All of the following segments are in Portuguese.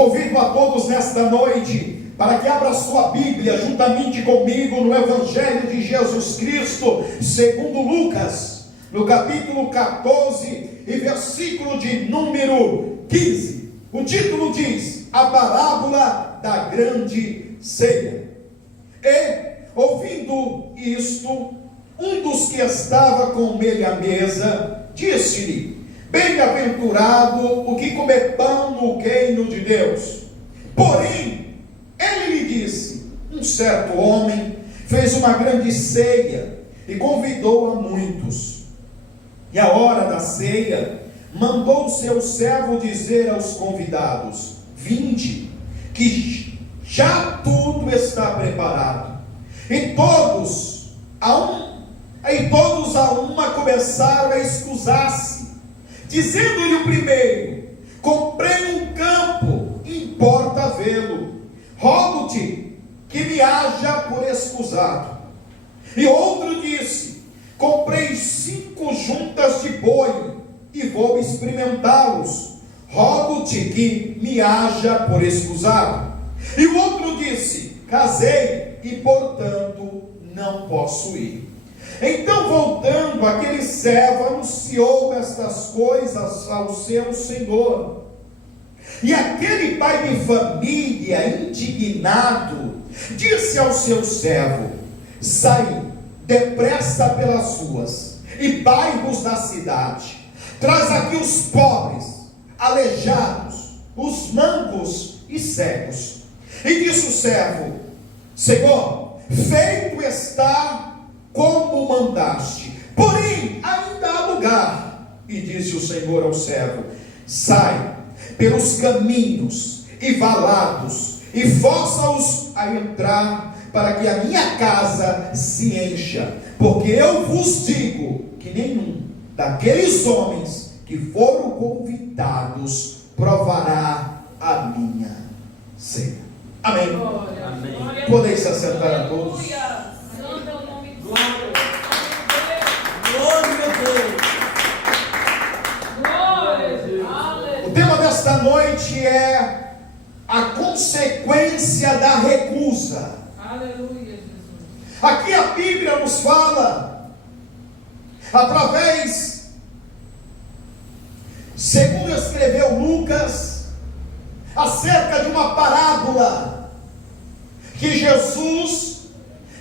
convido a todos nesta noite para que abra sua Bíblia juntamente comigo no Evangelho de Jesus Cristo, segundo Lucas, no capítulo 14 e versículo de número 15. O título diz: a parábola da grande ceia. E, ouvindo isto, um dos que estava com ele à mesa disse-lhe: bem-aventurado o que comer pão no reino de Deus. Porém, ele lhe disse: um certo homem fez uma grande ceia e convidou a muitos. E à hora da ceia, mandou o seu servo dizer aos convidados: vinde, que já tudo está preparado. E todos a uma começaram a escusar-se, dizendo-lhe o primeiro: comprei um campo, importa vê-lo, rogo-te que me haja por escusado. E outro disse: comprei 5 juntas de boi e vou experimentá-los, rogo-te que me haja por escusado. E o outro disse: casei e portanto não posso ir. Então, voltando, aquele servo anunciou estas coisas ao seu senhor. E aquele pai de família, indignado, disse ao seu servo: sai depressa pelas ruas e bairros da cidade, traz aqui os pobres, aleijados, os mancos e cegos. E disse o servo: Senhor, feito está como mandaste, porém ainda há lugar. E disse o Senhor ao servo: sai pelos caminhos e valados e força-os a entrar, para que a minha casa se encha, porque eu vos digo que nenhum daqueles homens que foram convidados provará a minha ceia. Amém. Amém. Podeis se assentar a todos. O tema desta noite é a consequência da recusa. Aleluia, Jesus. Aqui a Bíblia nos fala, através, segundo escreveu Lucas, acerca de uma parábola que Jesus,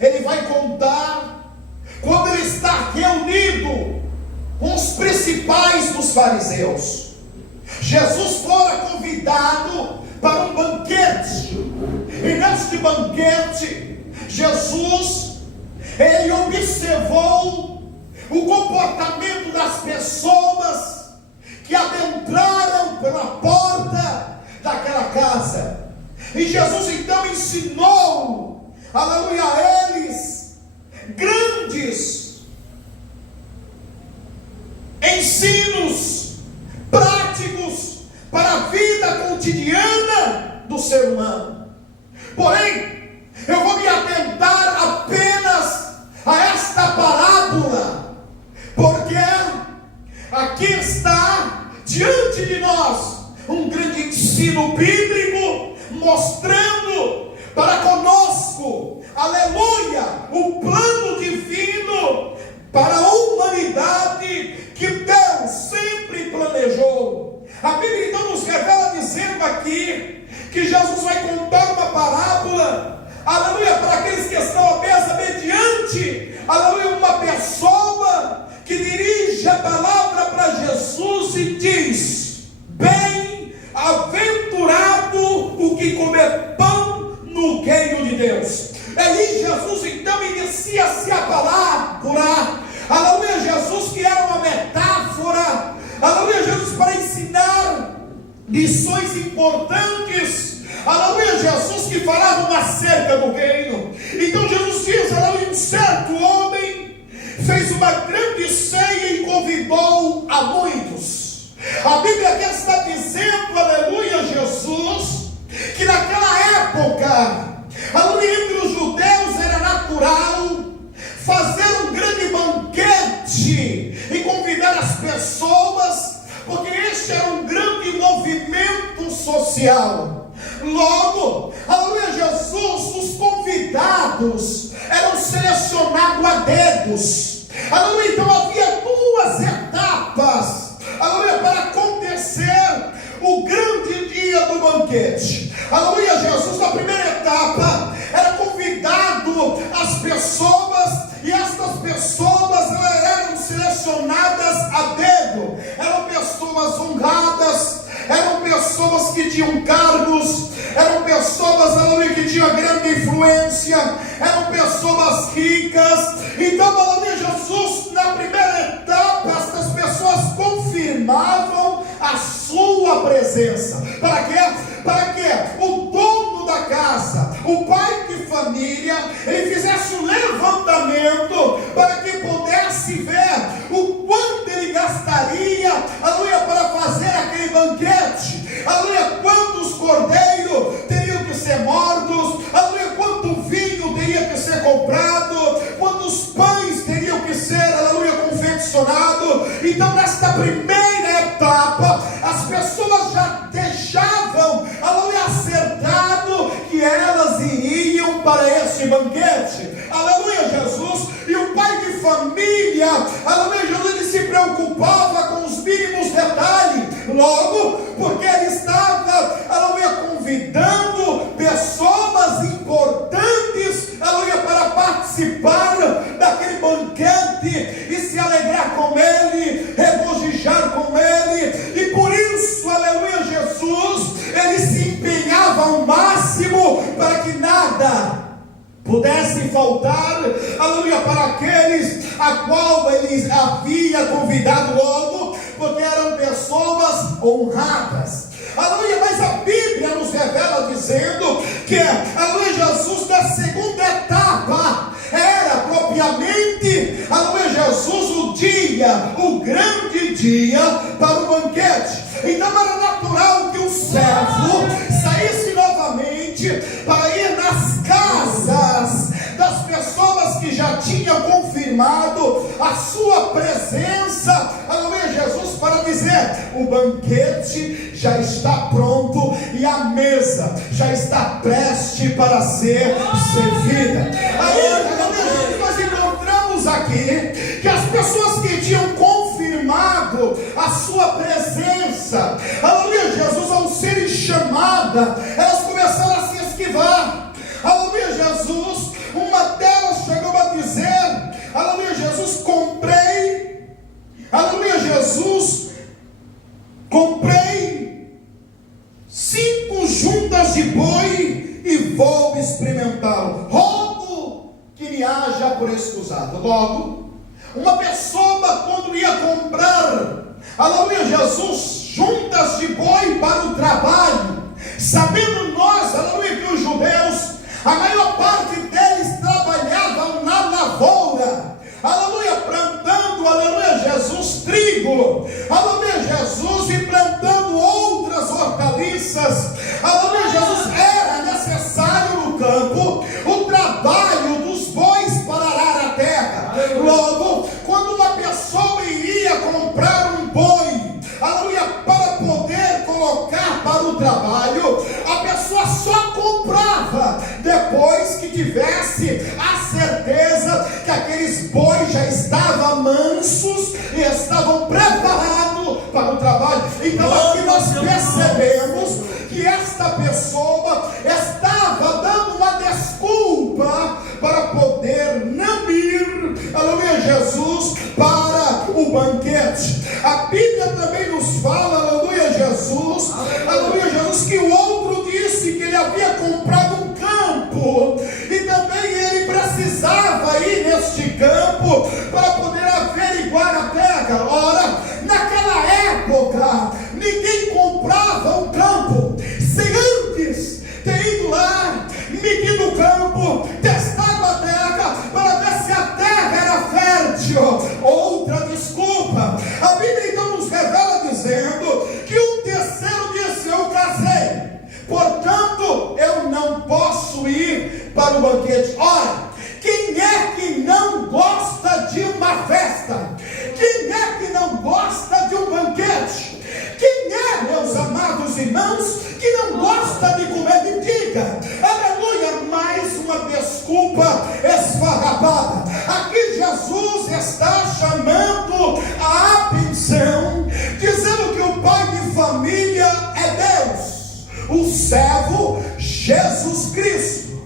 ele vai contar quando ele está reunido com os principais dos fariseus. Jesus fora convidado para um banquete, e neste banquete, Jesus, ele observou o comportamento das pessoas que adentraram pela porta daquela casa, e Jesus então ensinou, aleluia, a eles grandes ensinos práticos para a vida cotidiana do ser humano. Porém, eu vou me atentar apenas a esta parábola, porque aqui está diante de nós um grande ensino bíblico, mostrando para conosco, aleluia, o plano divino para a humanidade que Deus sempre planejou. A Bíblia então nos revela dizendo aqui que Jesus vai contar uma parábola, aleluia, para aqueles que estão à mesa, mediante, aleluia, uma pessoa que dirige a palavra para Jesus e diz: bem-aventurado o que comer pão no reino de Deus. Aí Jesus então inicia-se a palavra, aleluia, Jesus que era uma metáfora, aleluia, Jesus para ensinar lições importantes, aleluia, Jesus que falava acerca do reino. Então Jesus diz, aleluia, um certo homem fez uma grande ceia e convidou a muitos. A Bíblia aqui está dizendo, aleluia, Jesus, que naquela época, aleluia, entre os judeus era natural fazer um grande banquete e convidar as pessoas, porque este era um grande movimento social. Logo, aleluia, Jesus, os convidados eram selecionados a dedos. Aleluia, então havia duas etapas, aleluia, para acontecer o grande dia do banquete. Aleluia, Jesus na primeira etapa era convidado as pessoas, e estas pessoas eram selecionadas a dedo. Eram pessoas honradas, eram pessoas que tinham cargos, eram pessoas, aleluia, que tinham grande influência, eram pessoas ricas. Então, aleluia, Jesus na primeira etapa, estas pessoas confirmavam a sua presença. Para quê? Para que o dono da casa, o pai de família, ele fizesse um levantamento para que pudesse ver o quanto ele gastaria, aleluia, para fazer aquele banquete. Aleluia, quantos cordeiros teriam que ser mortos, aleluia, quanto vinho teria que ser comprado, quantos pães teriam que ser, aleluia, confeccionado. Então, nesta primeira etapa, as pessoas já deixavam, aleluia, acertado que elas iriam para esse banquete. Aleluia, Jesus. E o pai de família, aleluia, Jesus, ele se preocupava com os mínimos detalhes. Logo, porque ele estava, aleluia, convidando pessoas importantes, aleluia, para participar daquele banquete e se alegrar com ele, regozijar com ele. E por isso, aleluia, Jesus, ele se empenhava ao máximo para que nada pudesse faltar, aleluia, para aqueles a qual ele havia convidado logo, porque eram pessoas honradas. Aleluia, mas a Bíblia nos revela dizendo que, aleluia, Jesus na segunda etapa era propriamente, aleluia, Jesus, o dia, o grande dia para o banquete. Então era natural que o servo saísse novamente para ir nas casas das pessoas que já tinham confirmado a sua presença, aleluia, Jesus, para dizer: o banquete já está pronto e a mesa já está prestes para ser servida. Aí, aleluia, Jesus, nós encontramos aqui que as pessoas que tinham confirmado a sua presença, aleluia, Jesus, ao serem chamadas, elas começaram a se esquivar. Aleluia, Jesus, uma delas chegou a dizer: aleluia, Jesus, aleluia, Jesus, comprei 5 juntas de boi e vou experimentá-lo. Rogo que me haja por excusado. Logo, uma pessoa, quando ia comprar, aleluia, Jesus, juntas de boi para o trabalho, sabendo nós, aleluia, que os judeus, a maior parte deles trabalhavam na lavoura, aleluia, plantando, aleluia, Jesus, trigo, aleluia, Jesus, e plantando outras hortaliças, aleluia, Jesus, era necessário no campo o trabalho dos bois para arar a terra. Logo, quando uma pessoa iria comprar um boi, aleluia, para poder colocar para o trabalho, a pessoa só comprava depois que tivesse a certeza que aqueles bois já estavam mansos e estavam preparados para o trabalho. Então aqui nós percebemos que esta pessoa estava dando uma desculpa para poder não ir, aleluia, Jesus, para o banquete. A Bíblia também nos fala, aleluia, Jesus, aleluia, Jesus, que o outro disse que ele havia comprado um campo e também ele precisava ir neste campo para poder averiguar a terra. Ora, naquela época ninguém comprava um campo sem antes ter ido lá, medido o campo, testado a terra para ver se a terra era fértil. Outra desculpa. A Bíblia então nos revela dizendo que o terceiro disse: eu casei, portanto eu não posso ir para o banquete. Ora, quem é que não gosta de uma festa? Quem é que não gosta de um banquete? Quem é, meus amados irmãos, que não gosta de comer abençoada. Aqui Jesus está chamando a atenção, dizendo que o pai de família é Deus, o servo Jesus Cristo.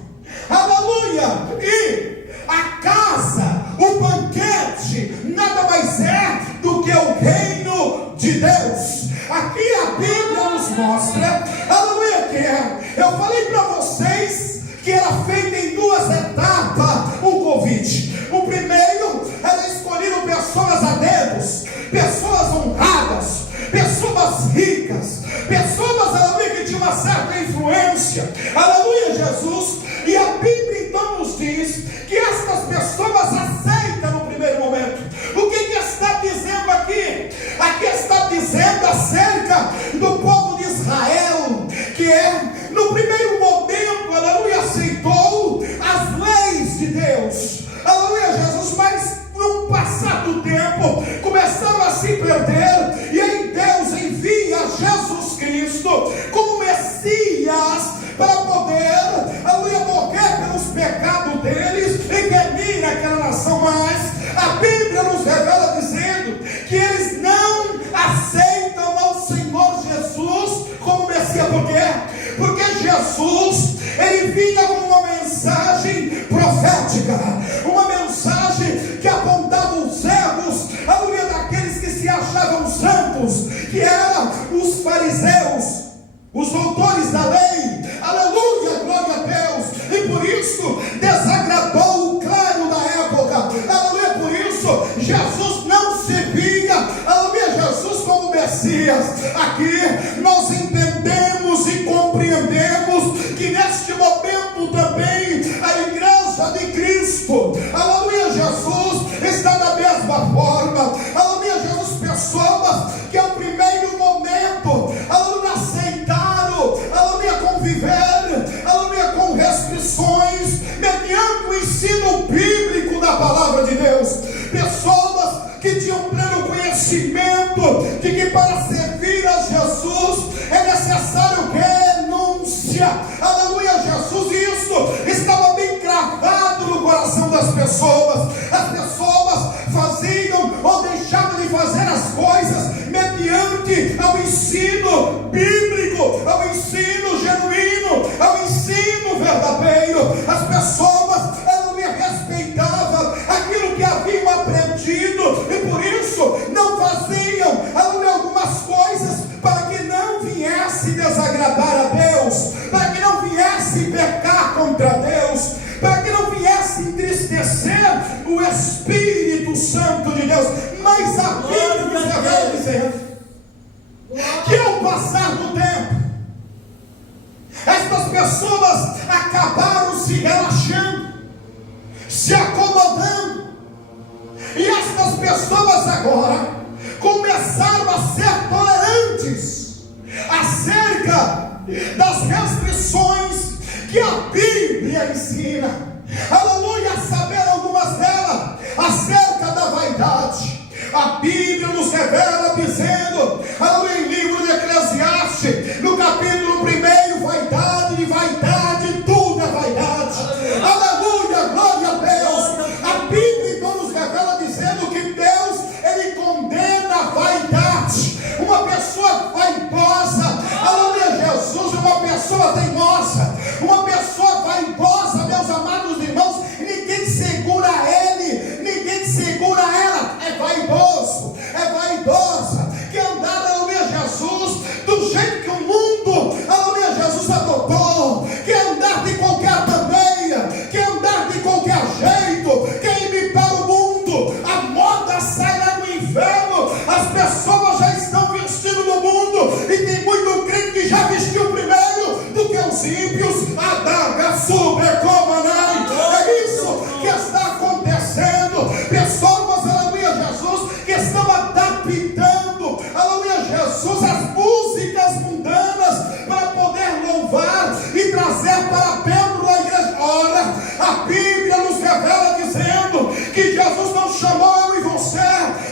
Aleluia! E a casa, o banquete, nada mais é do que o reino de Deus. Aqui a Bíblia nos mostra, aleluia, que eu falei para vocês que era feito em duas etapas o convite. O primeiro era escolhido pessoas a dedos, pessoas honradas, pessoas ricas, pessoas, aleluia, que tinham uma certa influência, aleluia, Jesus. E a Bíblia então nos diz que estas pessoas aceitam no primeiro momento. O que está dizendo aqui? Aqui está dizendo acerca do povo de Israel, que no primeiro momento, aleluia, aceitou as leis de Deus, aleluia, Jesus, mas no passar do tempo começaram a se perder, e aí Deus envia Jesus Cristo como Messias para poder, aleluia, morrer pelos pecados deles e remir aquela nação. Mas a Bíblia nos revela dizendo que eles não aceitam ao Senhor Jesus como Messias. Por quê? Porque Jesus, ele vinha com uma mensagem profética, uma mensagem que apontava os erros, aleluia, daqueles que se achavam santos, que eram os fariseus, os doutores da lei, aleluia, glória a Deus. E por isso desagradou o clero da época, aleluia. Por isso Jesus não se via, aleluia, Jesus como Messias. Aqui nós entendemos e compreendemos que neste momento também a igreja de Cristo, aleluia, Jesus, está da mesma forma, aleluia, Jesus, pessoas que ao primeiro momento, aleluia, aceitaram, aleluia, conviver, aleluia, com restrições, mediante o ensino bíblico da palavra de Deus. Pessoas que tinham pleno conhecimento de que para servir a Jesus é necessário renúncia, aleluia, Jesus. Isso estava bem gravado no coração das pessoas. As pessoas faziam ou deixavam de fazer as coisas mediante ao ensino bíblico, ao ensino genuíno, ao ensino verdadeiro. As pessoas, aleluia, respeitavam aquilo que haviam aprendido, e por isso não faziam, aleluia, algumas coisas para que não viesse desagradar a Deus, para que não viesse pecar contra Deus, para que não viesse entristecer o Espírito Santo de Deus. Mas a Bíblia nos revela dizendo que ao passar do tempo, estas pessoas acabaram se relaxando, se acomodando, e estas pessoas agora começaram a ser tolerantes acerca das restrições que a Bíblia ensina, aleluia, a saber algumas delas acerca da vaidade. A Bíblia nos revela dizendo, aleluia, em livro de Eclesiastes, no capítulo 1, vaidade de vaidade, tudo é vaidade, aleluia, glória a Deus. A Bíblia então nos revela dizendo que Deus, ele condena a vaidade. Uma pessoa vaidosa, aleluia, Jesus, uma pessoa teimosa, uma pessoa vaidosa, meus amados irmãos, ninguém segura ele, ninguém segura ela, é vaidoso, é vaidosa, que andar, aleluia, Jesus, do jeito que o mundo, aleluia, Jesus, adotou, que andar de qualquer maneira, que andar de qualquer jeito, que imitar o mundo. A moda sai lá no inferno, as pessoas já estão vestindo no mundo, e tem muito crente que já vestiu primeiro do que os ímpios. Adaga, super, comanai. É isso que está acontecendo. Pessoas, aleluia, Jesus, que estão adaptando, aleluia, Jesus, as músicas mundanas para poder louvar e trazer para dentro da igreja. Ora, a Bíblia nos revela dizendo que Jesus não chamou eu e você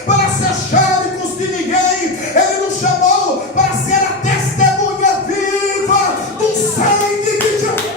para ser xéricos de ninguém. Ele nos chamou para ser a testemunha viva do sangue de Jesus.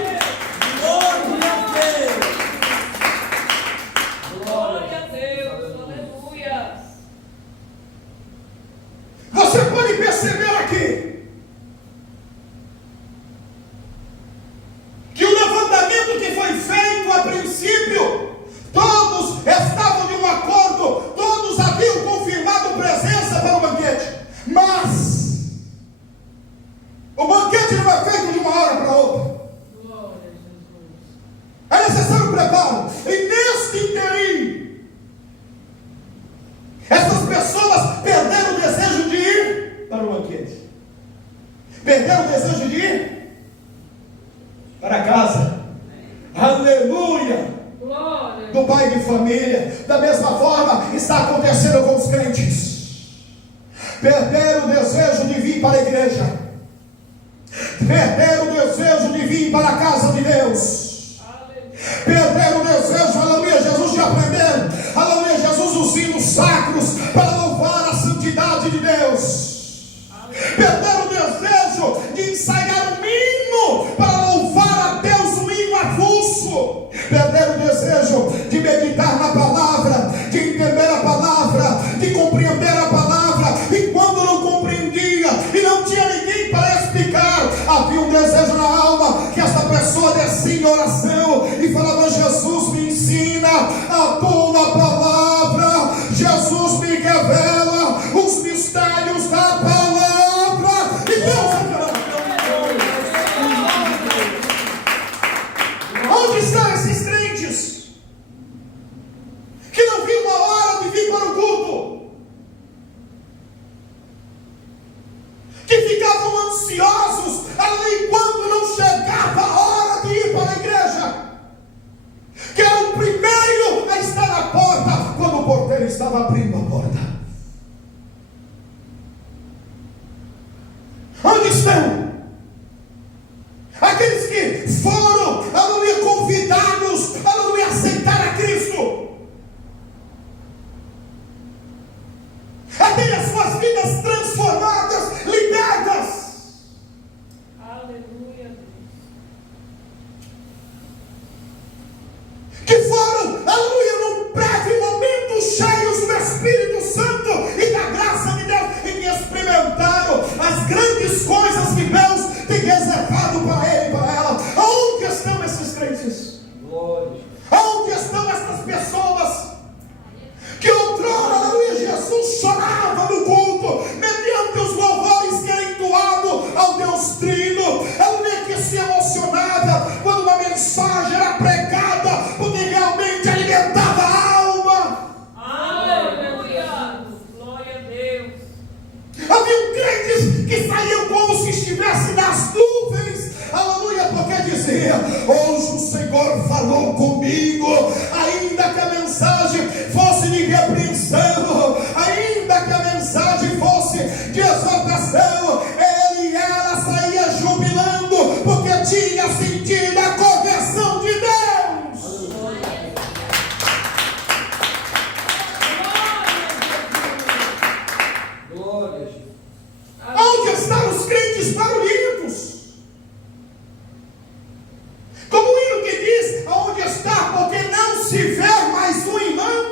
família. Da mesma forma está acontecendo com os crentes. Perderam o desejo de vir para a igreja, perderam o desejo de vir para a casa de Deus, perderam o desejo, aleluia, Jesus, de aprender, aleluia, Jesus, os hinos sacros para louvar a santidade de Deus. Perderam o desejo de ensaiar um hino para louvar a Deus, um hino avulso. Perderam o desejo de meditar na palavra, de entender a palavra, de compreender a palavra. E quando não compreendia e não tinha ninguém para explicar, havia um desejo na alma que essa pessoa descia em oração e falava: Jesus, me ensina a tua palavra, Jesus, me revela os mistérios da palavra. E Deus, onde estão esses crentes que não viam a hora de vir para o culto, que ficavam ansiosos ali quando não chegava a hora de ir para a igreja, que era o primeiro a estar na porta quando o porteiro estava abrindo a porta? Onde estão aqueles que foram, aleluia, convidados, aleluia, a aceitar a Cristo, a ter as suas vidas transformadas, libertas? Aleluia. Que foram, aleluia, num breve momento cheios do Espírito Santo e da graça de Deus, e que experimentaram as grandes coisas que Deus tem reservado para ele e para ela. Aonde estão esses crentes? Glória. Aonde estão essas pessoas que outrora, aleluia, Jesus chorava no culto, mediante os louvores que era entoado ao Deus Trino, aleluia, que se emocionava quando uma mensagem era pregada, porque realmente alimentava a alma. Aleluia. Glória a Deus. Havia crentes que saíam como se estivessem nas nuvens, aleluia, porque dizia: hoje o Senhor falou comigo, ainda que a mensagem fosse de repreensão, ainda que a mensagem fosse de exortação, ele e ela saía jubilando, porque tinha sentido a correção de Deus. Glória. Onde estão os crentes barulhentos? Como o hino que diz: aonde está, porque não se vê mais um irmão.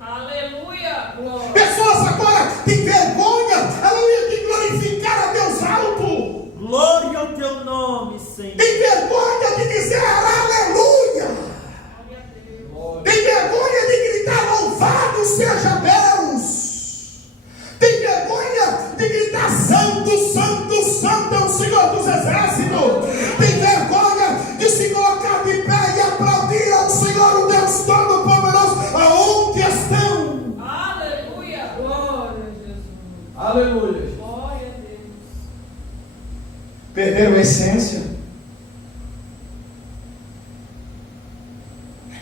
Aleluia. Glória. Pessoas agora têm vergonha, aleluia, de glorificar a Deus alto, Glória ao teu nome, Senhor. tem vergonha de dizer aleluia, Glória a Deus. tem vergonha de gritar: louvado seja Deus, tem vergonha de gritar: santo, santo, santo é o Senhor dos exércitos, tem vergonha de se colocar de pé e aplaudir ao Senhor, o Deus Todo-Poderoso. Aonde estão? Aleluia. Glória a Jesus. Aleluia. Glória a Deus. Perderam a essência.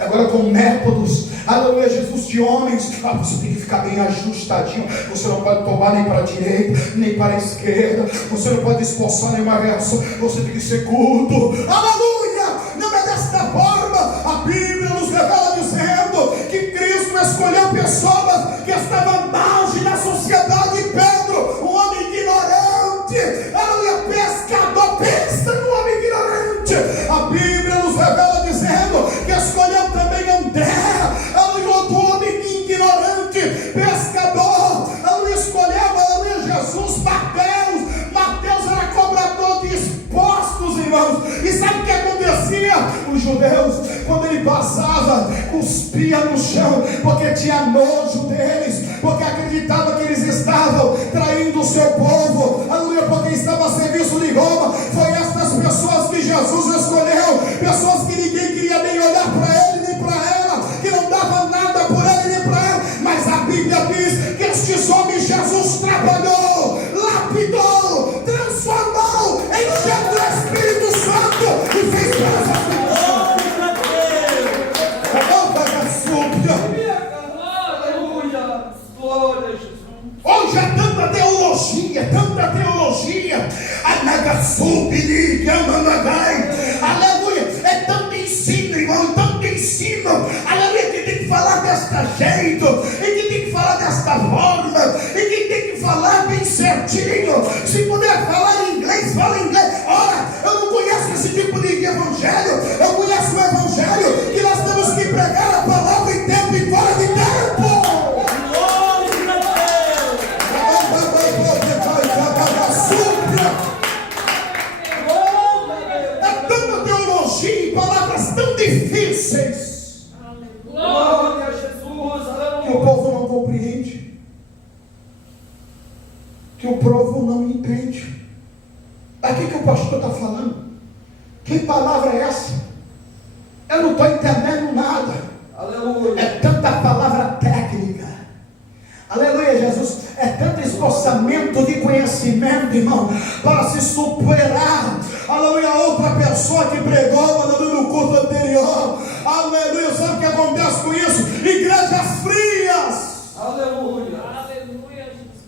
Agora com métodos, aleluia, Jesus, de homens. Você tem que ficar bem ajustadinho. Você não pode tomar nem para a direita, nem para a esquerda. Você não pode esforçar nenhuma reação. Você tem que ser culto. Aleluia! Não é desta forma. A Bíblia nos revela dizendo que Cristo escolheu pessoas que estavam à margem da sociedade. Pedro, um homem ignorante, aleluia, pescador. Pensa no homem ignorante. A Bíblia nos revela dizendo que escolheu também André, aleluia, outro homem ignorante, pescador. Aleluia, escolheu, aleluia, Jesus. Mateus era cobrador de impostos, irmãos. E sabe o que acontecia? Os judeus, quando ele passava, cuspia no chão, porque tinha nojo deles, porque acreditava que eles estavam traindo o seu povo, aleluia, porque estava a serviço de Roma. Foi estas pessoas que Jesus escolheu, pessoas que ninguém queria nem olhar para ele, nem para ela, que não dava nada por ele, nem para ela. Mas a Bíblia diz que estes homens Jesus trabalhou, lapidou, transformou, encheu do Espírito Santo e fez para essa pessoa. Glória a Jesus. Hoje há tanta teologia, aleluia, é tanto ensino, irmão, tanto ensino, aleluia, que tem que falar desta jeito, e que tem que falar desta forma, e que tem que falar bem certinho. Se puder falar em inglês, fala em inglês. Ora, eu não conheço esse tipo de evangelho, eu conheço o evangelho que nós temos que pregar a palavra em tempo e fora de tempo. Palavras tão difíceis Glória a Jesus. que o povo não compreende, que o povo não entende. Aqui que o pastor está falando, que palavra é essa? Eu não estou entendendo nada. Aleluia. É tanta palavra técnica, aleluia, Jesus, é tanto esforçamento de conhecimento, irmão, para se superar, aleluia, outra pessoa que pregou, aleluia, no culto anterior, aleluia. Sabe o que acontece com isso? Igrejas frias. Aleluia. Aleluia, Jesus.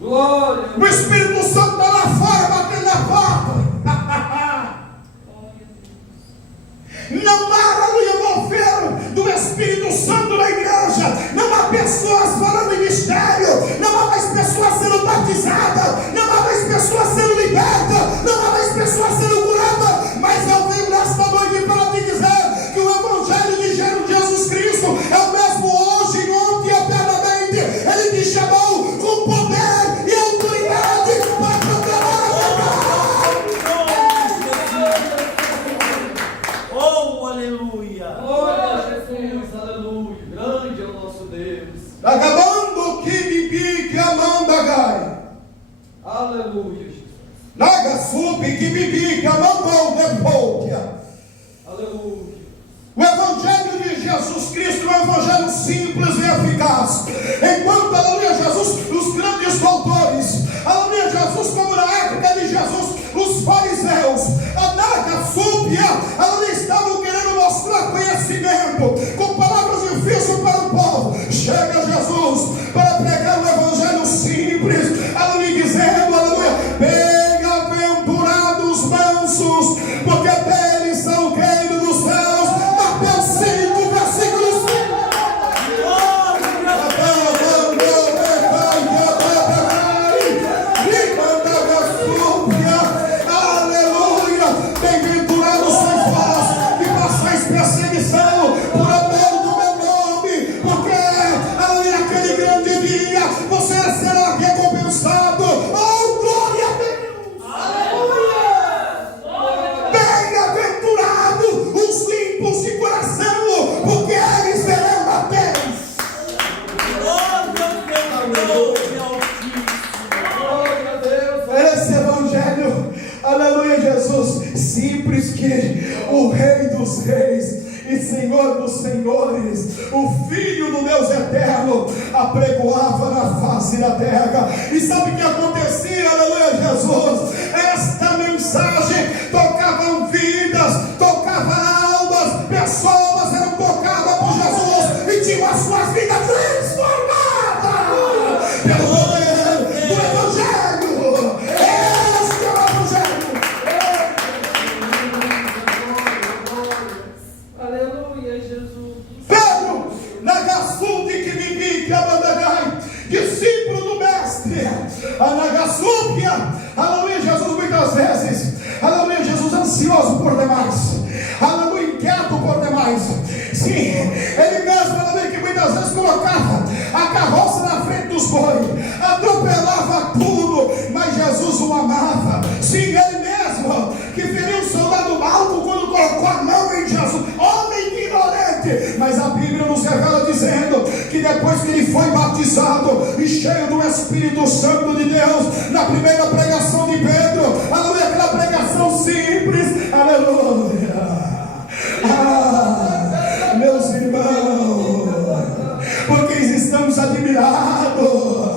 Glória. O Espírito Santo está lá fora batendo na porta. Glória a Deus. Não há, aleluia, mover do Espírito Santo na igreja. Não há pessoas falando em mistério. Não há mais pessoas sendo batizadas. Não há mais pessoas sendo libertas. Não há mais pessoas sendo curadas. Mas eu venho nesta noite para te dizer que o Evangelho de Jesus Cristo é o mesmo hoje, ontem e eternamente. Ele te chamou com poder e autoridade para proclamar a Oh, aleluia. Glória a Jesus. Aleluia. Grande é o nosso Deus. acabando que me pique a mandagai. Aleluia, Jesus. Naga subi que me pique a mandou depois. Aleluia. O Evangelho de Jesus Cristo é um Evangelho simples e eficaz. Enquanto, aleluia, Jesus, os grandes doutores, aleluia, Jesus, como na época de Jesus, os fariseus, a naga súbia, aleluia, estavam querendo mostrar conhecimento, com palavras difíceis para o povo. Chega Jesus para pregar um Evangelho simples, aleluia, dizendo, aleluia, bem-aventurados mansos, porque deles são o reino dos céus. Mateus 5, versículo 5. Aleluia. Bem-aventurados sois vós que passais perseguição por amor do meu nome, porque aleluia, aquele grande dia você será recompensado. Oh, glória a Deus. Bem-aventurados os limpos de coração, porque eles verão a Deus. Glória a Deus. Esse Evangelho, aleluia, Jesus, simples que o Rei dos Reis e Senhor dos Senhores, o Filho do Deus Eterno, apregoava na face da terra. E sabe o que acontecia, aleluia, Jesus? Esta mensagem tocava vidas, tocava almas, pessoas eram tocadas por Jesus e tinham as suas vidas transformadas pelo poder do Evangelho. Este é o Evangelho. Aleluia, Jesus. Pedro, na Gassude que me pica, discípulo do mestre, a Nagasúpia, aleluia, Jesus, muitas vezes, aleluia, Jesus, ansioso por demais, aleluia, inquieto por demais. Sim, ele mesmo, aleluia, que muitas vezes colocava a carroça na frente dos bois, atropelava tudo, mas Jesus o amava. Sim, ele mesmo, que feriu o soldado Malco quando colocou a mão em Jesus, homem ignorante, mas a Bíblia nos revela dizendo que depois que ele foi batizado e cheio do Espírito Santo de Deus, na primeira pregação de Pedro, aleluia, aquela pregação simples, aleluia, meus irmãos, porque estamos admirados,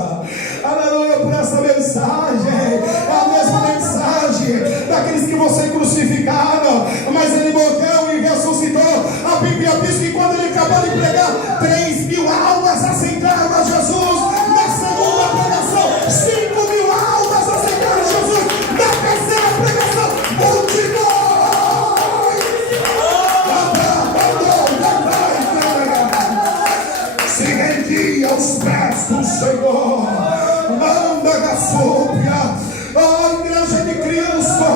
aleluia, por essa mensagem. É a mesma mensagem daqueles que você crucificaram, mas ele morreu e ressuscitou. A Bíblia diz que quando ele acabou de pregar, 3.000 almas aceitaram a perdi aos pés do Senhor. Manda gasúpia. Oh, igreja de Cristo,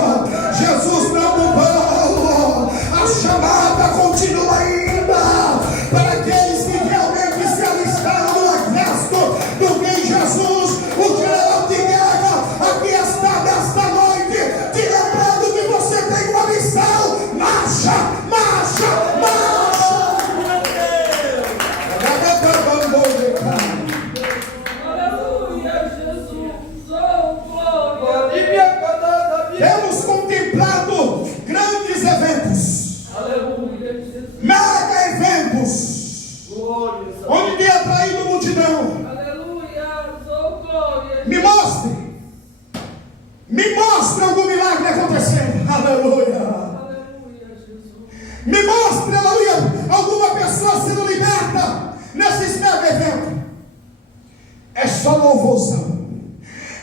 Jesus não mudou. A chamada continua ainda para aqueles que realmente se alistaram no exército do Rei Jesus. O general de guerra aqui está nesta noite, te lembrando que você tem uma missão. Marcha, marcha, marcha. Aleluia, Jesus. Oh, glória. Temos contemplado grandes eventos, Aleluia, Jesus. mega eventos, Glória. onde tem atraído multidão. Aleluia. Oh, glória. Me mostre algum milagre acontecendo. Aleluia. Aleluia, Jesus. Me mostre, aleluia, alguma pessoa sendo liberta nesses mega eventos. É só louvorzão,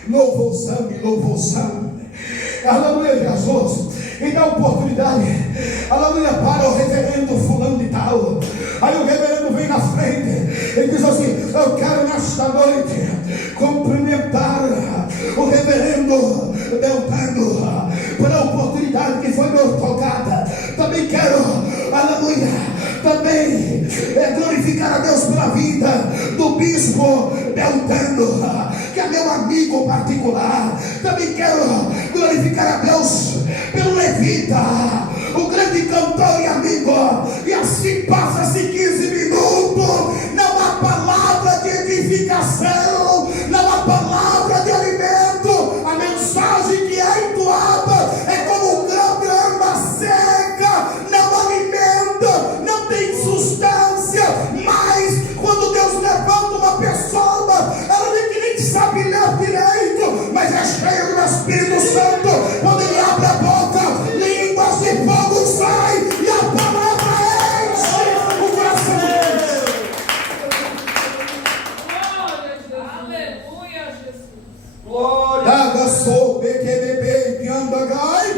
louvorzão e louvorzão. Aleluia, Jesus. E dá oportunidade, aleluia, para o reverendo fulano de tal. Aí o reverendo vem na frente e diz assim: eu quero nesta noite cumprimentar o reverendo Deltano pela oportunidade que foi me otorgada. Também quero, aleluia, também glorificar a Deus pela vida do bispo Deltano, que é meu amigo particular. Também quero glorificar a Deus pelo levita, o grande cantor e amigo. E assim passa-se 15 minutos, não há palavra de edificação, não há palavra de alimento. A mensagem que é entoada é como um grão de erva seca, não alimenta, não tem substância. Mas quando Deus levanta uma pessoa, ela nem sabe ler direito, mas é cheia do Espírito Santo. Quando ele abre a boca, línguas de fogo saem e a palavra enche o coração deles. Glória, Jesus. Aleluia, Jesus. Glória. Daga sou bebê que anda gai.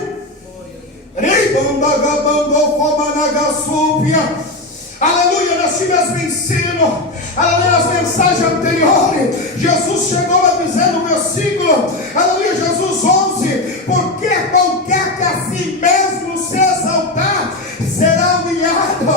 Aleluia, nós tivemos ensino, aleluia, nas mensagens anteriores. Jesus chegou a dizer no versículo, aleluia, Jesus 11: porque qualquer que a si mesmo se exaltar será humilhado.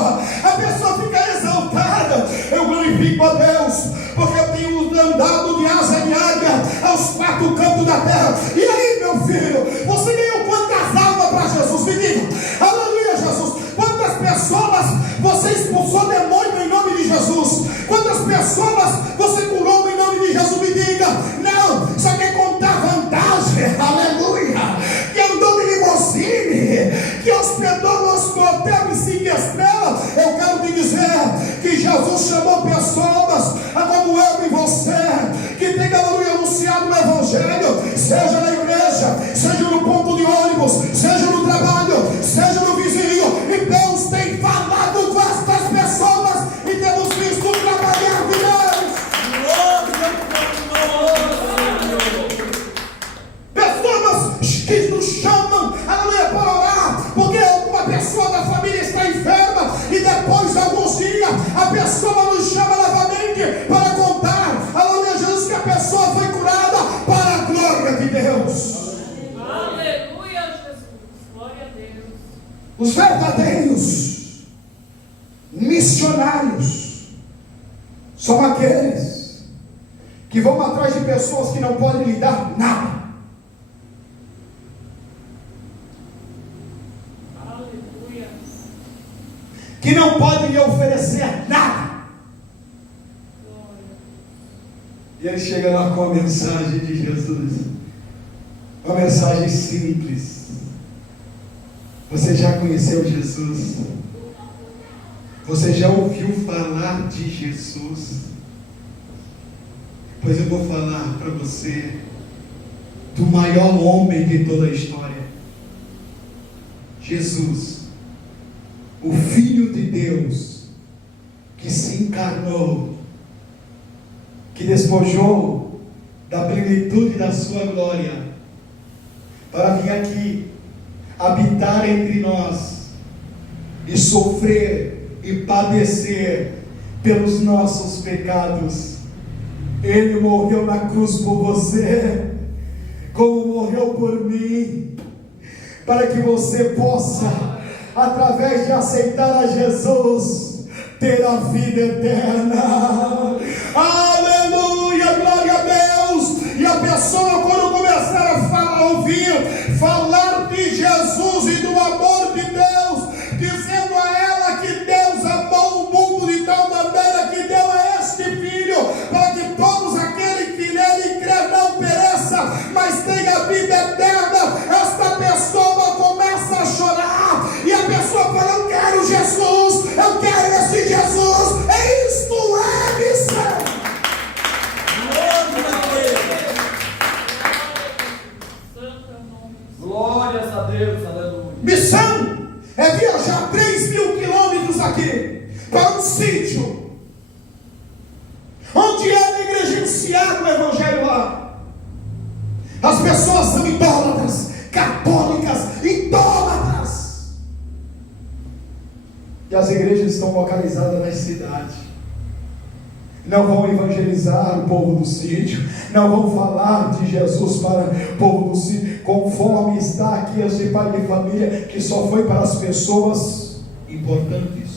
A pessoa fica exaltada. Eu glorifico a Deus, porque eu tenho andado de asa de águia aos quatro cantos da terra. E aí, meu filho, você ganhou quantas almas para Jesus? Me diga, aleluia, Jesus. Quantas pessoas você expulsou demônio em nome de Jesus? Quantas pessoas você curou em nome de Jesus? Me diga. Não, só quer contar vantagem, aleluia, que andou de limusine, que hospedou no hotel de 5 estrelas. Eu quero te dizer que Jesus chamou pessoas como eu e você, que tem, aleluia, anunciado o evangelho, seja na igreja, seja no ponto de ônibus, seja no trabalho, seja no vizinho. E Deus tem falado com estas pessoas e temos visto o trabalhar de Deus. Pessoas que nos chamam, aleluia, para orar, porque uma pessoa da família está enferma e depois de alguns dias a pessoa nos chama novamente para contar, aleluia, Jesus, que a pessoa foi curada para a glória de Deus. Aleluia, Jesus. Glória a Deus. Os verdadeiros missionários são aqueles que vão atrás de pessoas que não podem lhe dar nada. Aleluia. Que não podem lhe oferecer nada. Glória. E ele chega lá com a mensagem de Jesus, uma mensagem simples. Você já conheceu Jesus? Você já ouviu falar de Jesus? Pois eu vou falar para você do maior homem de toda a história, Jesus, o Filho de Deus, que se encarnou, que despojou da plenitude da sua glória, para vir aqui, habitar entre nós, e sofrer, e padecer, pelos nossos pecados. Ele morreu na cruz por você, como morreu por mim, para que você possa, através de aceitar a Jesus, ter a vida eterna. Aleluia, glória a Deus. E a pessoa, quando começar a ouvir falar de Jesus e do amor de Deus, dizendo a ela que Deus amou o mundo de tal maneira que deu a este Filho, para que todos aqueles que nele crê não pereça, mas tenha a vida eterna, esta pessoa começa a chorar, e a pessoa fala: eu quero Jesus, eu quero esse Jesus. Isto é missão. Glórias a Deus, aleluia. Missão é viajar 3.000 quilômetros aqui para um sítio onde é negligenciado o evangelho lá. As pessoas são idólatras, católicas, idólatras, e as igrejas estão localizadas nas cidades. Não vão evangelizar o povo do sítio, não vão falar de Jesus para o povo do sítio, conforme está aqui esse pai de família, que só foi para as pessoas importantes,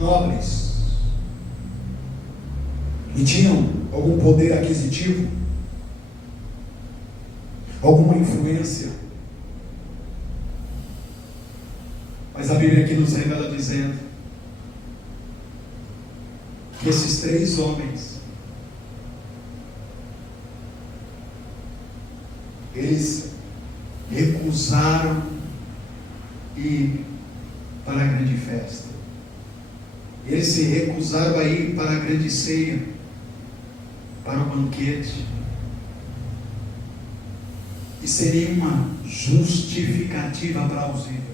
nobres, e tinham algum poder aquisitivo, alguma influência. Mas a Bíblia aqui nos revela dizendo que esses 3 homens, eles recusaram ir para a grande festa. Eles se recusaram a ir para a grande ceia, para o banquete. E seria uma justificativa plausível.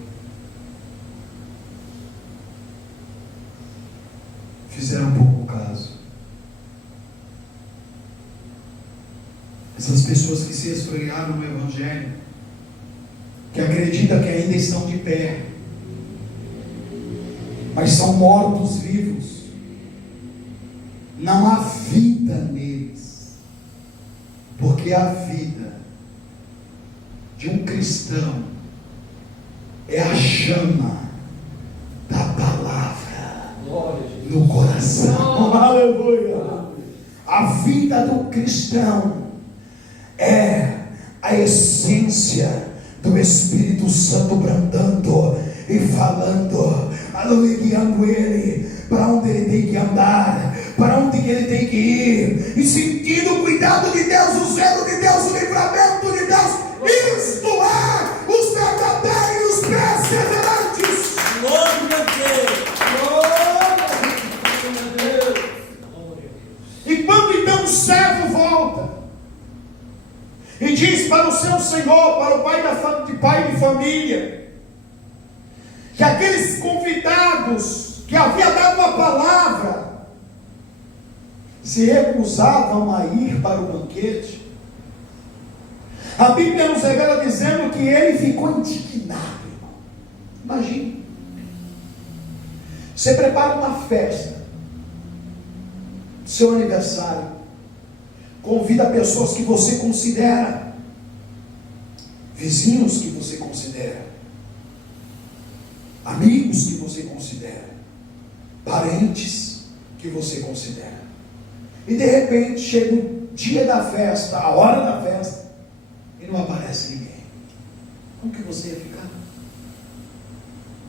Fizeram pouco caso. Essas pessoas que se esfriaram no Evangelho, que acreditam que ainda estão de pé, mas são mortos vivos. Não há vida neles, porque a vida de um cristão é a chama da palavra no coração. Aleluia. A vida do cristão é a essência do Espírito Santo brandando e falando, aleluia, guiando ele para onde ele tem que andar, para onde ele tem que ir, e sentindo o cuidado de Deus, o zelo de Deus, o livramento de Deus. Isto é os verdadeiros perseverantes. Glória a Deus. E quando então o servo volta e diz para o seu senhor, para o pai de família, que aqueles convidados que havia dado a palavra se recusavam a ir para o banquete, a Bíblia nos revela dizendo que ele ficou indignado, irmão. Imagine, você prepara uma festa, seu aniversário, convida pessoas que você considera, vizinhos que você considera, amigos que você considera, parentes que você considera, e de repente chega o dia da festa, a hora da festa, e não aparece ninguém. Como que você ia ficar?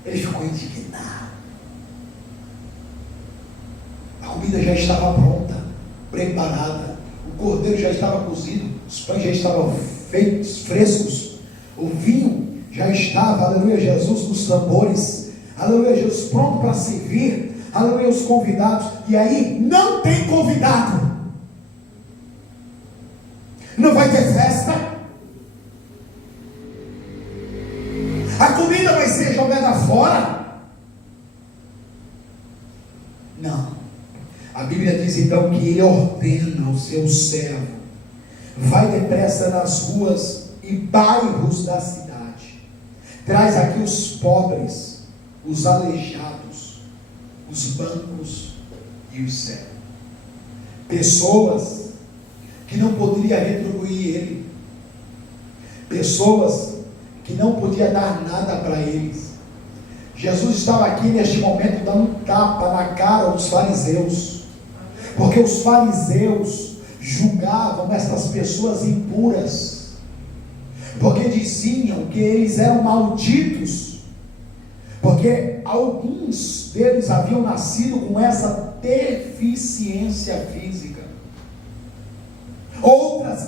Ele ficou indignado. A comida já estava pronta, preparada, o cordeiro já estava cozido, os pães já estavam feitos, frescos, o vinho já estava, aleluia, Jesus, nos tambores, aleluia, Jesus, pronto para servir, aleluia, os convidados. E aí não tem convidado, não vai ter festa, a comida vai ser jogada fora. Não. A Bíblia diz então que ele ordena ao seu servo: vai depressa nas ruas e bairros da cidade, traz aqui os pobres, os aleijados, os bancos e o céu. Pessoas que não poderiam retribuir ele, pessoas que não podiam dar nada para eles. Jesus estava aqui neste momento dando um tapa na cara dos fariseus, porque os fariseus julgavam essas pessoas impuras, porque diziam que eles eram malditos, porque alguns deles haviam nascido com essa deficiência física, outras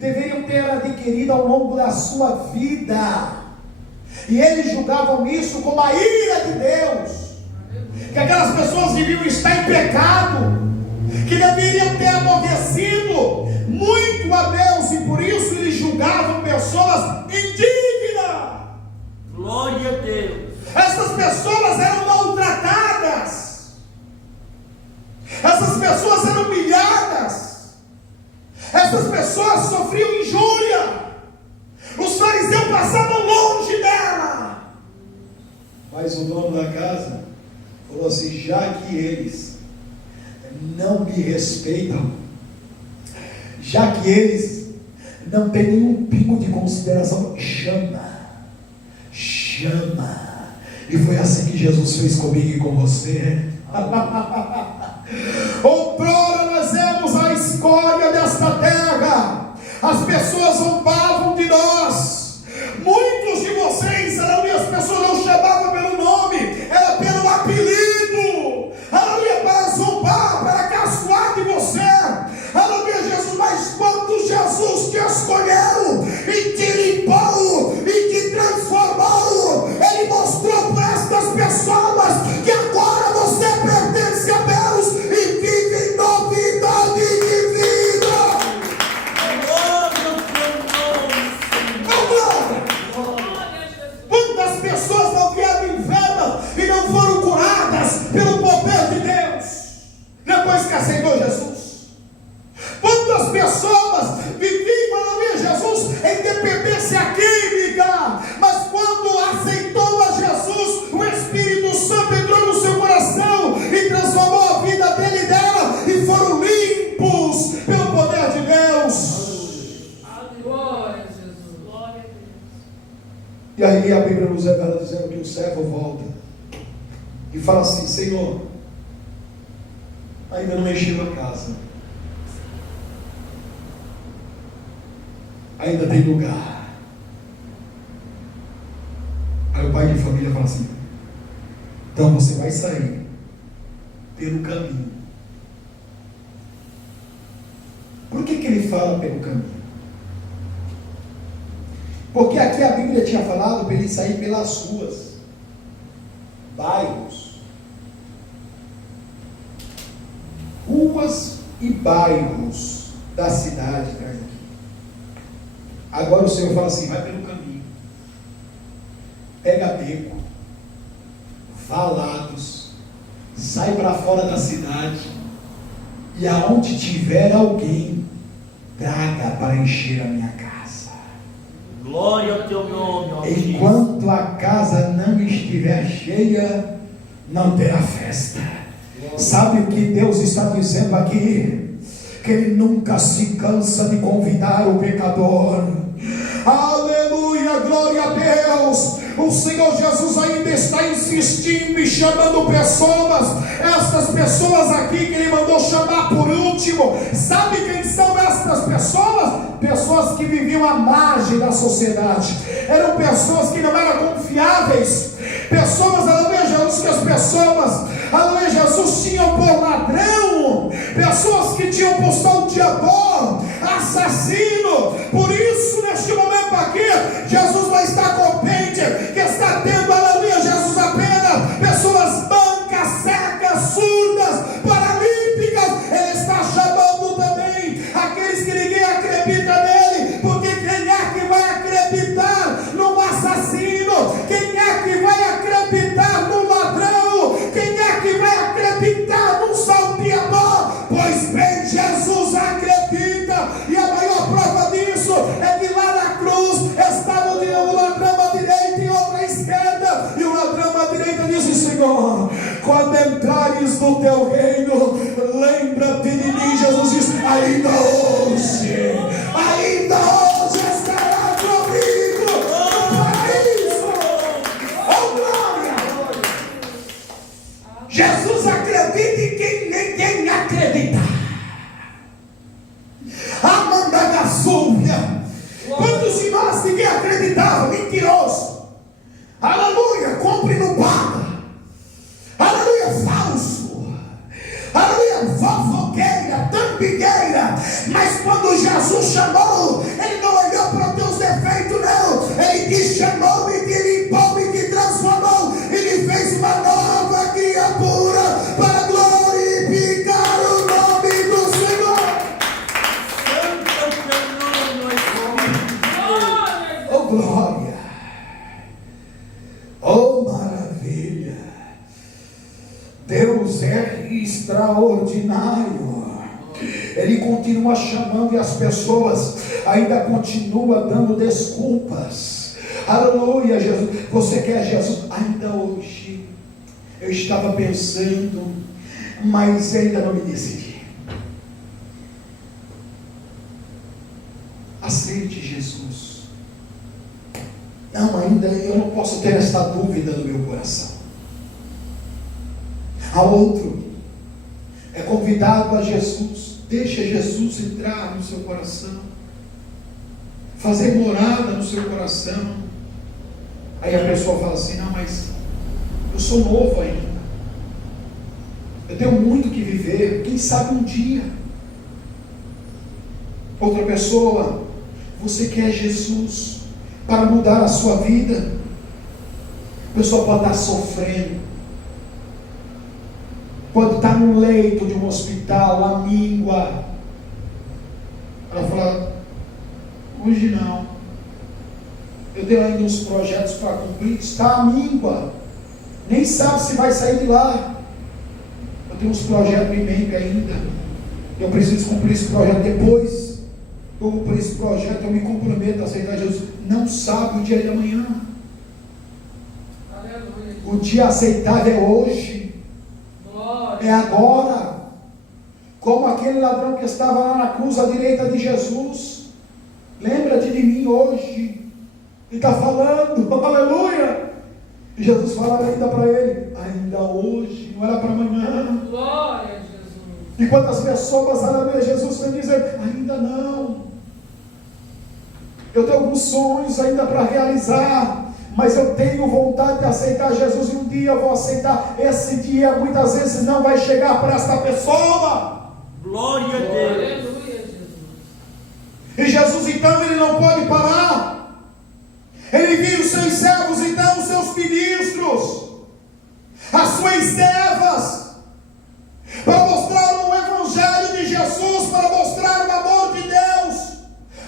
deveriam ter adquirido ao longo da sua vida, e eles julgavam isso como a ira de Deus, que aquelas pessoas deviam estar em pecado, que deveriam ter aborrecido muito a Deus, e por isso eles julgavam pessoas indignas. Glória a Deus. Essas pessoas eram maltratadas, essas pessoas eram humilhadas, essas pessoas sofriam injúria, os fariseus passavam longe dela. Mas o dono da casa falou assim: já que eles não me respeitam, já que eles não têm nenhum pingo de consideração, chama. E foi assim que Jesus fez comigo e com você. Outrora nós éramos a escória desta terra, as pessoas zombavam de nós, muitos de vocês, as pessoas não chamavam pelo nome, era pelo apelido, aleluia, para zombar, para caçoar de você, aleluia, Jesus. Mas quando Jesus te escolheu e te limpou e te transformou, Ele mostrou para estas pessoas que agora você pertence a Deus e vive em novidade de vida. Quantas pessoas não vieram enfermas e não foram curadas pelo poder de Deus depois que aceitou Jesus? Quantas pessoas viviam, aleluia, Jesus em dependência química, mas quando aceitou a Jesus, o Espírito Santo entrou no seu coração e transformou a vida dele e dela, e foram limpos pelo poder de Deus. Glória a Jesus. Glória a Deus. E aí a Bíblia nos revela dizendo que o servo volta e fala assim: Senhor, ainda não encheu a casa, ainda tem lugar. Aí o pai de família fala assim: então você vai sair pelo caminho. Por que ele fala pelo caminho? Porque aqui a Bíblia tinha falado para ele sair pelas ruas, bairros, ruas e bairros da cidade, né? Agora o Senhor fala assim: vai pelo caminho, pega beco, valados, sai para fora da cidade, e aonde tiver alguém, traga para encher a minha casa. Glória ao teu nome, ó Jesus. Enquanto a casa não estiver cheia, não terá festa. Sabe o que Deus está dizendo aqui? Que Ele nunca se cansa de convidar o pecador. Aleluia, glória a Deus. O Senhor Jesus ainda está insistindo e chamando pessoas. Essas pessoas aqui que Ele mandou chamar por último, sabe quem são essas pessoas? Pessoas que viviam à margem da sociedade, eram pessoas que não eram confiáveis, pessoas, aleluia Jesus, que as pessoas, aleluia Jesus, tinham por ladrão, pessoas que tinham por salteador, assassino. Por isso, neste momento aqui, Jesus vai estar contente que está tendo, aleluia Jesus, apenas pessoas mancas, cegas, surdas, paralíticas. Ele está chamando também aqueles que ninguém acredita nele, porque quem é que vai acreditar num assassino? Quem é que vai acreditar num ladrão? Quem é que vai acreditar num salteador? Pois bem, Jesus acredita, e a maior prova seu reino, lembra-te de mim. Jesus diz: ainda hoje estará comigo no paraíso. Oh glória! Jesus acredita em quem ninguém acredita. Amanda Gassúvia. Quantos de nós ninguém acreditava? Mentiroso. Aleluia, compre no paga. Aleluia, falso. Aleluia, fofoqueira, tampigueira. Mas quando Jesus chamou, Ele não olhou para os teus defeitos, não. Ele te chamou, e te limpou, e te transformou. Ele fez uma nova criatura para glorificar o nome do Senhor. Oh glória. Oh maravilha. Deus é extraordinário. Ele continua chamando e as pessoas ainda continuam dando desculpas. Aleluia, Jesus. Você quer Jesus? Ainda hoje eu estava pensando, mas ainda não me decidi. Aceite Jesus. Não, ainda eu não posso ter esta dúvida no meu coração. A outro é convidado a Jesus. Deixa Jesus entrar no seu coração, fazer morada no seu coração. Aí a pessoa fala assim: não, mas eu sou novo ainda, eu tenho muito que viver, quem sabe um dia. Outra pessoa: você quer Jesus para mudar a sua vida? A pessoa pode estar sofrendo, pode estar no leito de um hospital, a míngua. Ela fala: hoje não, eu tenho ainda uns projetos para cumprir. Está a míngua, nem sabe se vai sair de lá. Eu tenho uns projetos em mente ainda, eu preciso cumprir esse projeto. Depois eu cumprir esse projeto, eu me comprometo a aceitar Jesus. Não sabe o dia de amanhã. Aleluia. O dia aceitável é hoje. Glória. É agora. Como aquele ladrão que estava lá na cruz à direita de Jesus. Lembra-te de mim hoje. Ele está falando, aleluia. E Jesus falava ainda para ele: ainda hoje, não era para amanhã. Glória a Jesus. E quantas pessoas, aleluia, Jesus me dizem: ainda não. Eu tenho alguns sonhos ainda para realizar, mas eu tenho vontade de aceitar Jesus, e um dia eu vou aceitar. Esse dia muitas vezes não vai chegar para esta pessoa. Glória a Deus. Aleluia, Jesus. E Jesus então, ele não pode parar. Ele viu os seus servos, então os seus ministros, as suas servas, para mostrar o evangelho de Jesus, para mostrar o amor de Deus,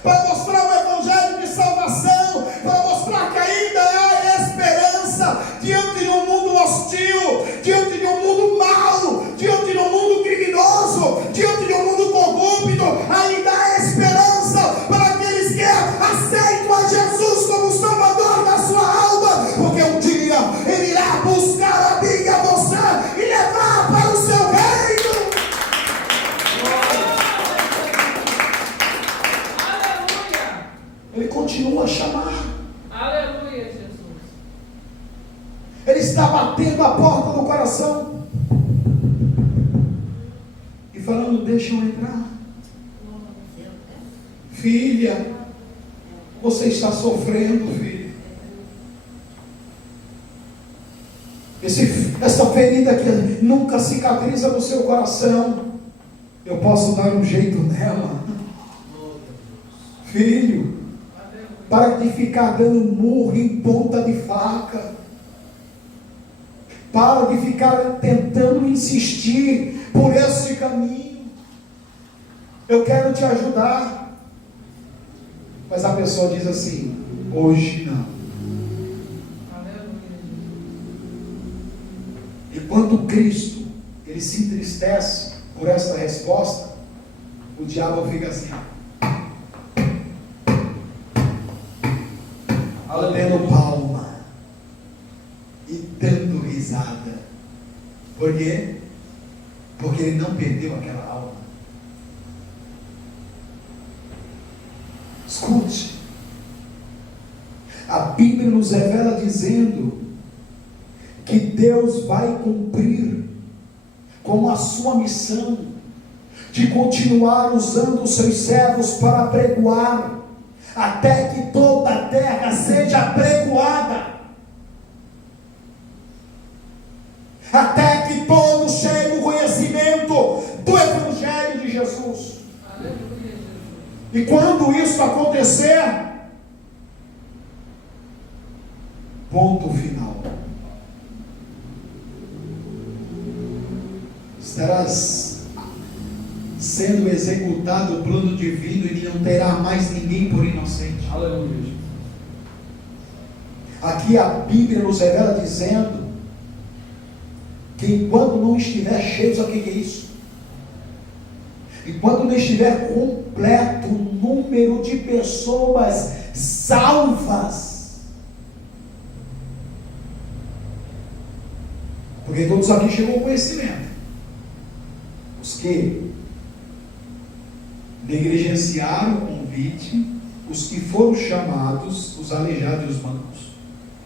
para mostrar o evangelho de salvação, para mostrar que ainda há esperança diante de um mundo hostil, diante de um mundo mau, diante de um mundo criminoso, diante de um mundo corrupto. Ainda há esperança para aqueles que aceitam a Jesus como Salvador da sua alma, porque um dia Ele irá buscar a mim e a você e levar para o seu reino. Aleluia. Ele continua a chamar. Aleluia, Jesus. Ele está batendo a porta do coração e falando: deixa eu entrar. Filha, você está sofrendo, filha. Essa ferida que nunca cicatriza no seu coração, eu posso dar um jeito nela. Filho, para de ficar dando murro em ponta de faca. Para de ficar tentando insistir por esse caminho. Eu quero te ajudar. Mas a pessoa diz assim: hoje não. E quando Cristo, ele se entristece por essa resposta, o diabo fica assim, batendo palma e dando risada. Por quê? porque ele não perdeu aquela alma. Escute, a Bíblia nos revela dizendo que Deus vai cumprir com a sua missão de continuar usando os seus servos para pregoar, até que toda a terra seja pregoada, até que todos cheguem ao conhecimento do Evangelho de Jesus. E quando isso acontecer, ponto final. Estarás sendo executado o plano divino e não terá mais ninguém por inocente. Aleluia. Aqui a Bíblia nos revela dizendo que enquanto não estiver cheio, sabe o que é isso? Enquanto não estiver completo o número de pessoas salvas, porque todos aqui chegam ao conhecimento, os que negligenciaram o convite, os que foram chamados, os aleijados e os mancos,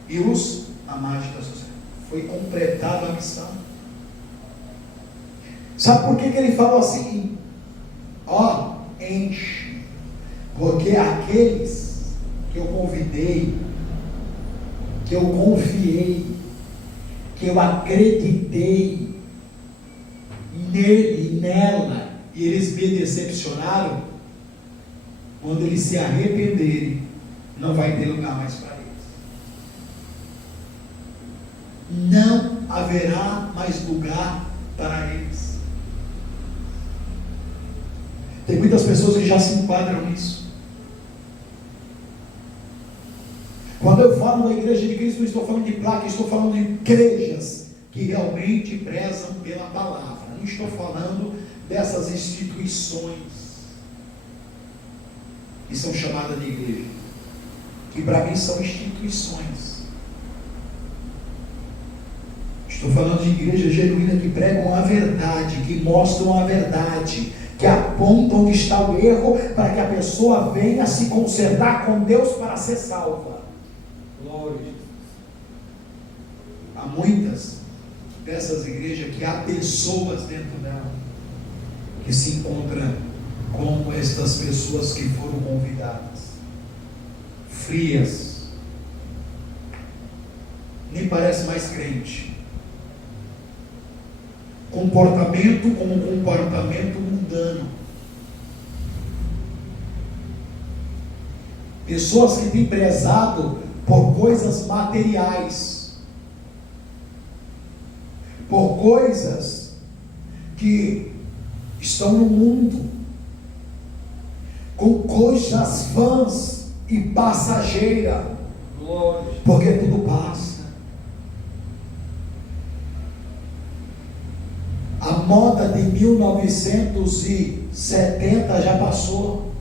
e os amantes da sociedade. Foi completada a missão. Sabe por que ele falou assim? Ó, enche. Porque aqueles que eu convidei, que eu confiei, que eu acreditei nele e nela, e eles me decepcionaram, quando eles se arrependerem, não vai ter lugar mais para eles. Não haverá mais lugar para eles. Tem muitas pessoas que já se enquadram nisso. Quando eu falo da igreja de Cristo, não estou falando de placa, estou falando de igrejas que realmente prezam pela palavra. Não estou falando dessas instituições que são chamadas de igreja, que para mim são instituições. Estou falando de igreja genuína que pregam a verdade, que mostram a verdade, que apontam onde está o erro, para que a pessoa venha se consertar com Deus para ser salva. Glória. Há muitas dessas igrejas que há pessoas dentro dela que se encontram como estas pessoas que foram convidadas, frias, nem parece mais crente, comportamento como comportamento mundano, pessoas que têm prezado por coisas materiais, por coisas que estão no mundo, com coisas vãs e passageiras, porque tudo passa. A moda de 1970 já passou.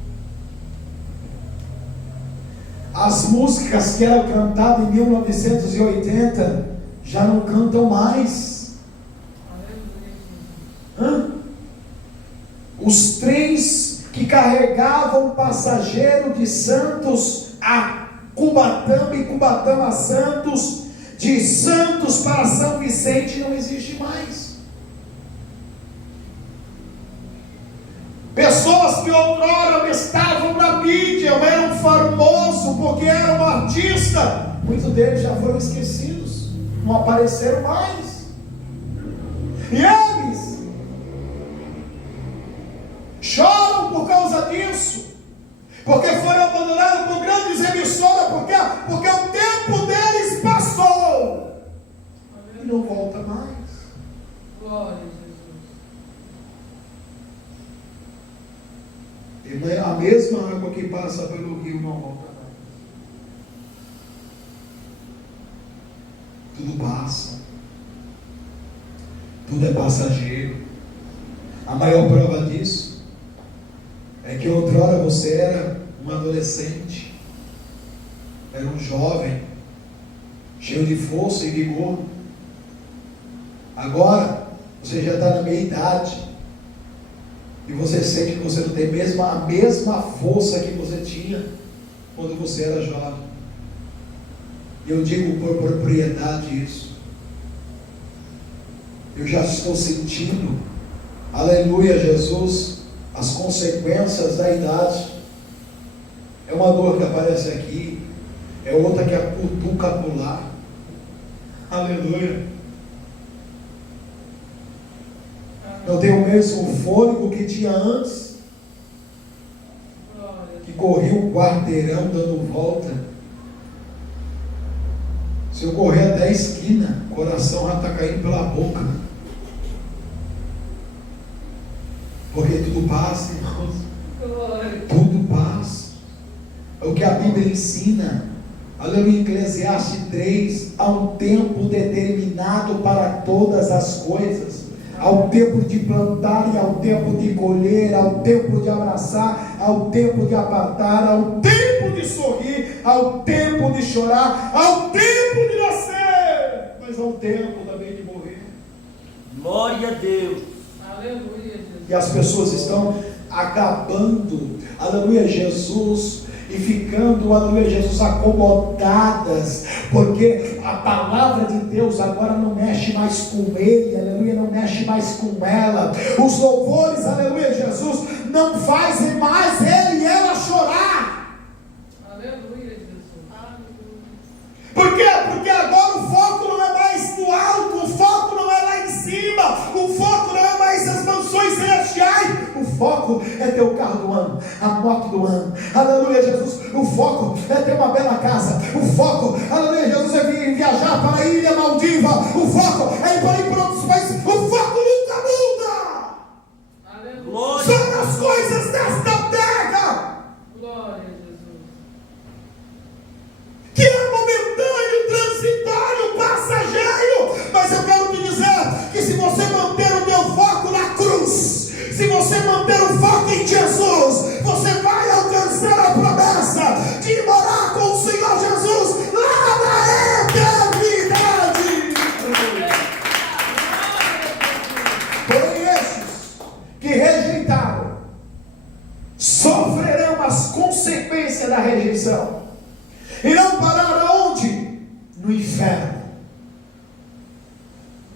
As músicas que eram cantadas em 1980 já não cantam mais. Os trens que carregavam passageiro de Santos a Cubatama e Cubatama a Santos, de Santos para São Vicente, não existe mais. Pessoas que outrora estavam na mídia, eram famosos porque eram artistas, muitos deles já foram esquecidos, não apareceram mais. E eles choram por causa disso, porque foram abandonados por grandes emissoras, porque o tempo deles passou e não volta mais. Glória a Jesus. A mesma água que passa pelo rio não volta mais. Tudo passa, tudo é passageiro. A maior prova disso é que outrora você era um adolescente, era um jovem, cheio de força e vigor. Agora Você já está na meia idade. E você sente que você não tem a mesma força que você tinha quando você era jovem. E eu digo por propriedade isso. Eu já estou sentindo, aleluia, Jesus, as consequências da idade. É uma dor que aparece aqui, é outra que cutuca por lá. Aleluia. Não tenho o mesmo fôlego que tinha antes, que corria um quarteirão dando volta. Se eu correr até a esquina, o coração já está caindo pela boca. Porque tudo passa, irmãos. Tudo passa. É o que a Bíblia ensina. Aleluia, Eclesiastes 3. Há um tempo determinado para todas as coisas. Há o tempo de plantar e há o tempo de colher, há o tempo de abraçar, há o tempo de apartar, há o tempo de sorrir, há o tempo de chorar, há o tempo de nascer, mas há o tempo também de morrer. Glória a Deus. Aleluia, Jesus. E as pessoas estão acabando, aleluia, Jesus, e ficando, aleluia, Jesus, acomodadas, porque a palavra de Deus agora não mexe mais com ele, aleluia, não mexe mais com ela. Os louvores, aleluia, Jesus, não fazem mais ele e ela chorar. Aleluia, Jesus. Por quê? Porque agora o foco não é mais no alto, o foco não é lá em cima, o foco não é mais as mansões celestiais, o foco é ter o carro do ano, a moto do ano, aleluia, Jesus. O foco é ter uma bela casa, o foco, aleluia, Jesus, é viajar para a ilha Maldiva, o foco é ir para outros países, o foco nunca muda. Aleluia. São as coisas desta terra Glória a Jesus. que é momentâneo, transitório, passageiro. Mas eu quero te dizer que se você manter o teu foco na cruz, se você manter o foco em Jesus, você vai alcançar a promessa de morar com o Senhor Jesus lá na eternidade. Porém estes que rejeitaram sofrerão as consequências da rejeição. Irão parar aonde? No inferno.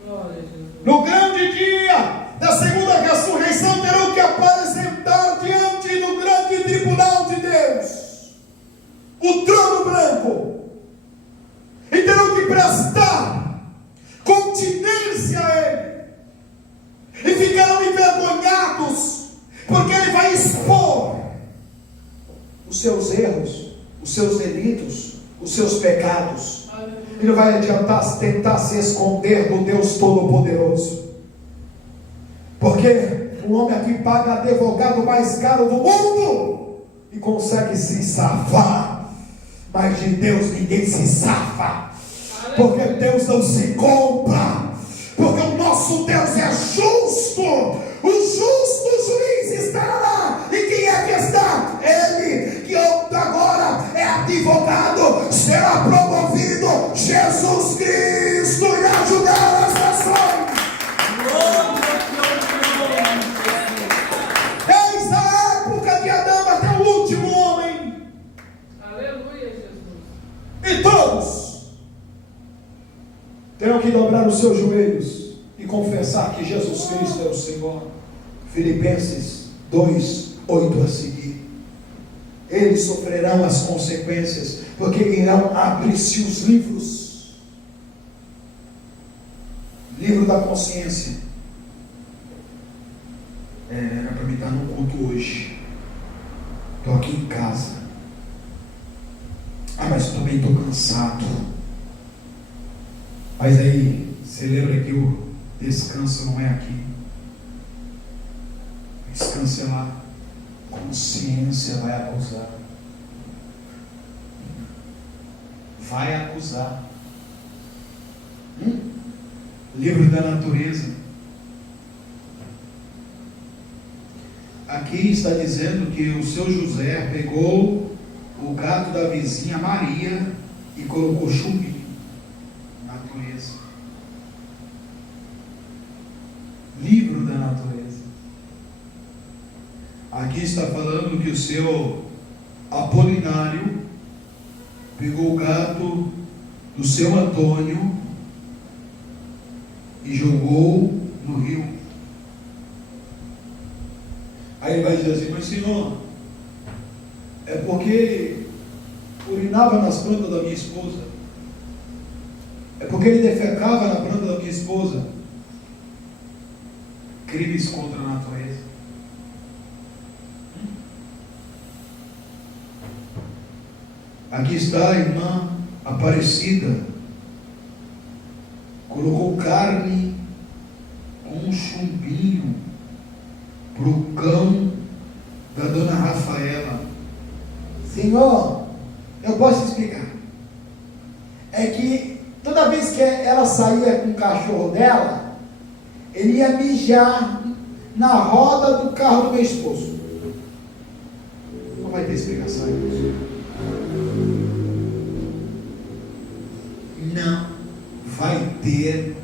Glória a Jesus. No grande dia da segunda ressurreição terão que apresentar diante do grande tribunal de Deus, o trono branco, e terão que prestar continência a ele, e ficarão envergonhados, porque ele vai expor os seus erros, os seus delitos, os seus pecados. E não vai adiantar tentar se esconder do Deus Todo-Poderoso, porque o homem aqui paga advogado mais caro do mundo e consegue se safar, mas de Deus ninguém se safa, porque Deus não se compra, porque o nosso Deus é justo. O justo juiz estará lá. E quem é que está? Ele que agora é advogado, será promovido, Jesus Cristo, e ajudar as nações. Eis a época de Adão até o último homem. Aleluia, Jesus. E todos terão que dobrar os seus joelhos e confessar que Jesus Cristo é o Senhor. Filipenses 2:8 a seguir. Eles sofrerão as consequências, porque irão abrir-se os livros. Livro da consciência. Era para me estar no culto hoje. Estou aqui em casa. Mas também estou cansado. Mas aí, você lembra que o descanso não é aqui. Descanso é lá. Consciência vai acusar. Vai acusar. Livro da natureza. Aqui está dizendo que o seu José pegou o gato da vizinha Maria e colocou chumbinho. Natureza. natureza. Aqui está falando que o seu Apolinário pegou o gato do seu Antônio e jogou no rio. Aí ele vai dizer assim: mas senhor, é porque urinava nas plantas da minha esposa, é porque ele defecava na planta da minha esposa. Crimes contra a natureza. Aqui está a irmã Aparecida, colocou carne com um chumbinho para o cão da dona Rafaela. Senhor, eu posso explicar. É que toda vez que ela saía com o cachorro dela, ele ia mijar na roda do carro do meu esposo. Não vai ter explicação isso. Não vai ter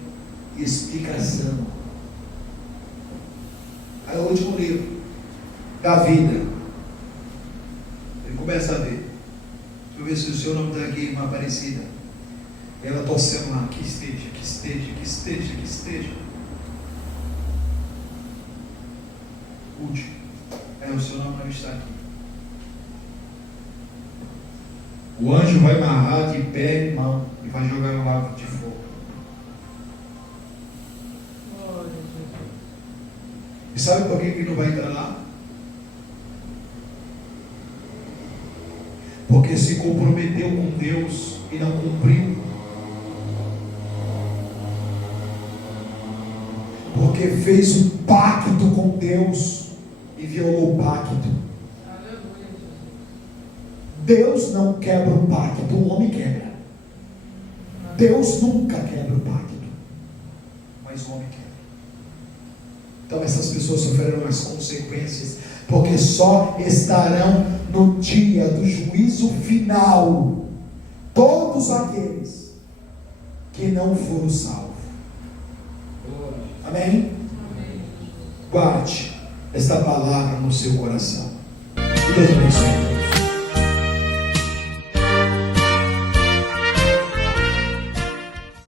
explicação. Aí o último livro da vida, ele começa a ver. Deixa eu ver se o seu nome está aqui, irmã Aparecida. Ela torcendo lá, que esteja, que esteja, que esteja, que esteja. Último. O seu nome não está aqui. O anjo vai amarrar de pé e mão e vai jogar no lago de fogo. E sabe por que ele não vai entrar lá? Porque se comprometeu com Deus e não cumpriu. Porque fez um pacto com Deus e violou o pacto. Deus não quebra o pacto, o homem quebra. Deus nunca quebra o pacto, mas o homem quebra. Então essas pessoas sofrerão as consequências, porque só estarão no dia do juízo final todos aqueles que não foram salvos. Amém? Guarde esta palavra no seu coração. Deus abençoe.